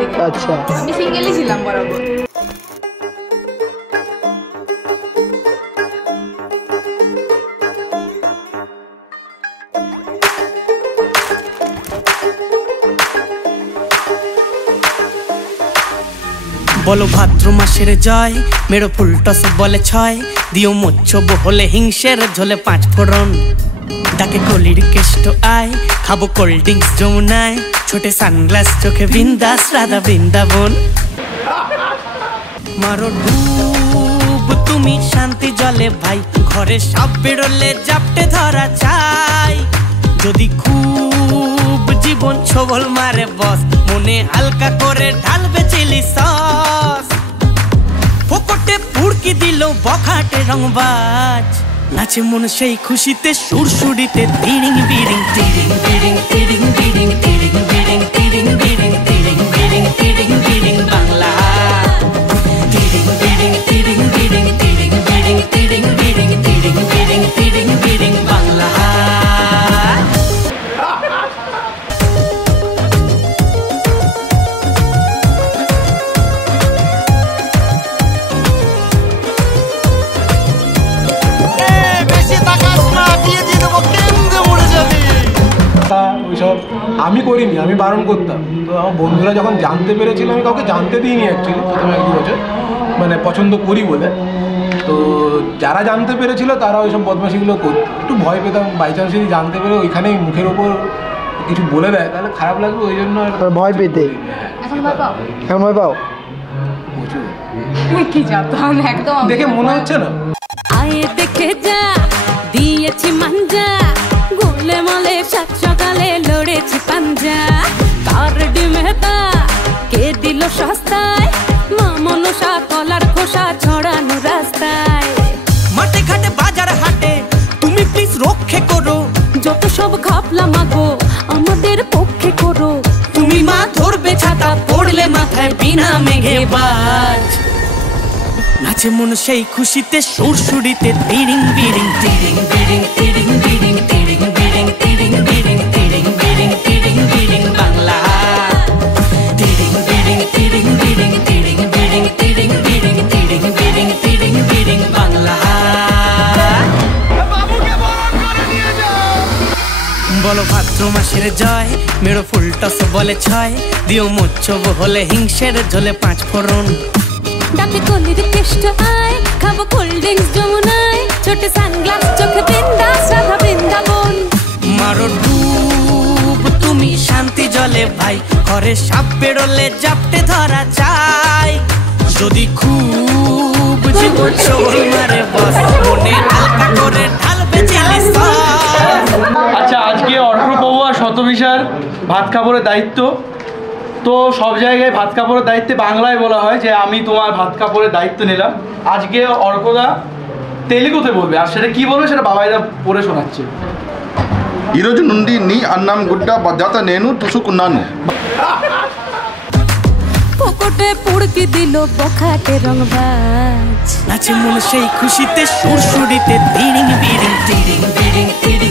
থেকে। আচ্ছা, আমি সিঙ্গেলই ছিলাম বরাবর। বলো ভাদ্র মাসের জয়, মেরো ফুলটস বলে ছয়, দিও মোচ্ছব হলে হিংসের ঝোলে 5 ফোড়ন। ডাকে কলির কেষ্ট আয়, খাবো কোল্ড ড্রিঙ্কস যমুনায়, ছোটে সানগ্লাস চোখে বিন্দাস রাধা বৃন্দাবন। মারো ডুব তুমি শান্তি জলে ভাই, ঘরে সাপ বেরোলে জাপটে ধরা চাই। যদি খুব জীবন ছবল মারে বস, মনে হালকা করে ঢালবে চিলি সস। ফোকটে পুড়কি দিল বখাটে রংবাজ, নাচে মন সেই খুশিতে সুরসুরিতে তিরিং বিরিং তিরিং বিরিং তিরিং বিরিং তিরিং বিরিং তিরিং বিরিং তিরিং বিরিং তিরিং বিরিং বাংলা। তিরিং বিরিং তিরিং বিরিং তিরিং বিরিং তিরিং বিরিং তিরিং বিরিং তিরিং বিরিং বাংলা। ওইসব আমি করিনি, আমি বারণ করতাম। তো আমার বন্ধুরা যখন জানতে পেরেছিল, আমি কাউকে জানতে দিইনি অ্যাকচুয়ালি প্রথমে 1-2 বছর, মানে পছন্দ করি বলে। তো যারা জানতে পেরেছিল তারা ওইসব বদমাশিগুলো করতো। একটু ভয় পেতাম, বাই চান্স যদি জানতে পেরে ওইখানেই মুখের ওপর কিছু বলে দেয় তাহলে খারাপ লাগবে, ওই জন্য ভয় পেতে। এখন ভয় পাও? এখন ভয় পাও? প্রচুর। কি জাতান একদম দেখে মনে হচ্ছে না আয়ে দেখে যা দিয়েছি মাঞ্জা, গোলে মলে সাত সকালে লড়েছি পাঞ্জা। কার ডিমে তা কে দিল সস্তায়, মা মনসা কলার খোসা ছড়ানো রাস্তায়। মাঠে ঘাটে বাজার হাটে তুমি প্লিজ রক্ষে করো, যত সব খাপলা মাগো আমাদের পক্ষে করো। তুমি মা ধরবে ছাতা পড়লে মাথায় বিনা মেঘে বাজ। নাচে মন সেই খুশিতে সুরসুরিতে তিরিং বিরিং তিরিং বিরিং তিরিং বিরিং তিরিং বিরিং তিরিং বিরিং তিরিং বিরিং তিরিং বিরিং বাংলা। তিরিং বিরিং তিরিং বিরিং তিরিং বিরিং তিরিং বিরিং তিরিং বিরিং তিরিং বিরিং বাংলা। বলো ভাদ্র মাসের জয়, মেরো ফুলটস বলে ছয়, দিও মোচ্ছব হলে হিংসের ঝোলে 5 ফোড়ন। ডাকে কলির কেষ্ট আয়, খাবো কোল্ড ড্রিঙ্কস যমুনায়, ছোটে সানগ্লাস চোখে বিন্দাস রাধা বৃন্দাবন। মারো ডুব তুমি শান্তি জলে ভাই, ঘরে সাপ বেরোলে জাপটে ধরা চাই। যদি খুব জীবন ছবল মারে বস, মনে হালকা করে ঢালবে চিলি সস। আচ্ছা, আজকে অর্কপ্রভু আর শতবিশার ভাত কাপড়ের দায়িত্ব। তো সব জায়গায় ভাত কাপড়ের দায়িত্বে বাংলায় বলা হয় যে আমি তোমার ভাত কাপড়ের দায়িত্ব নিলাম। আজকে অর্কদা তেলেগুতে বলবে, আর সেটা কি বলবে সেটা বাবাইদা পড়ে শোনাচ্ছে। ఈరోజు నుండి నీ అన్నం గుడ్డ బద్దాత నేను తుసుకున్నాను। ফোকটে পুড়কি দিল বখাটে রংবাজ, নাচে মন সেই খুশিতে সুরসুরিতে তিরিং বিরিং তিরিং বিরিং তিরিং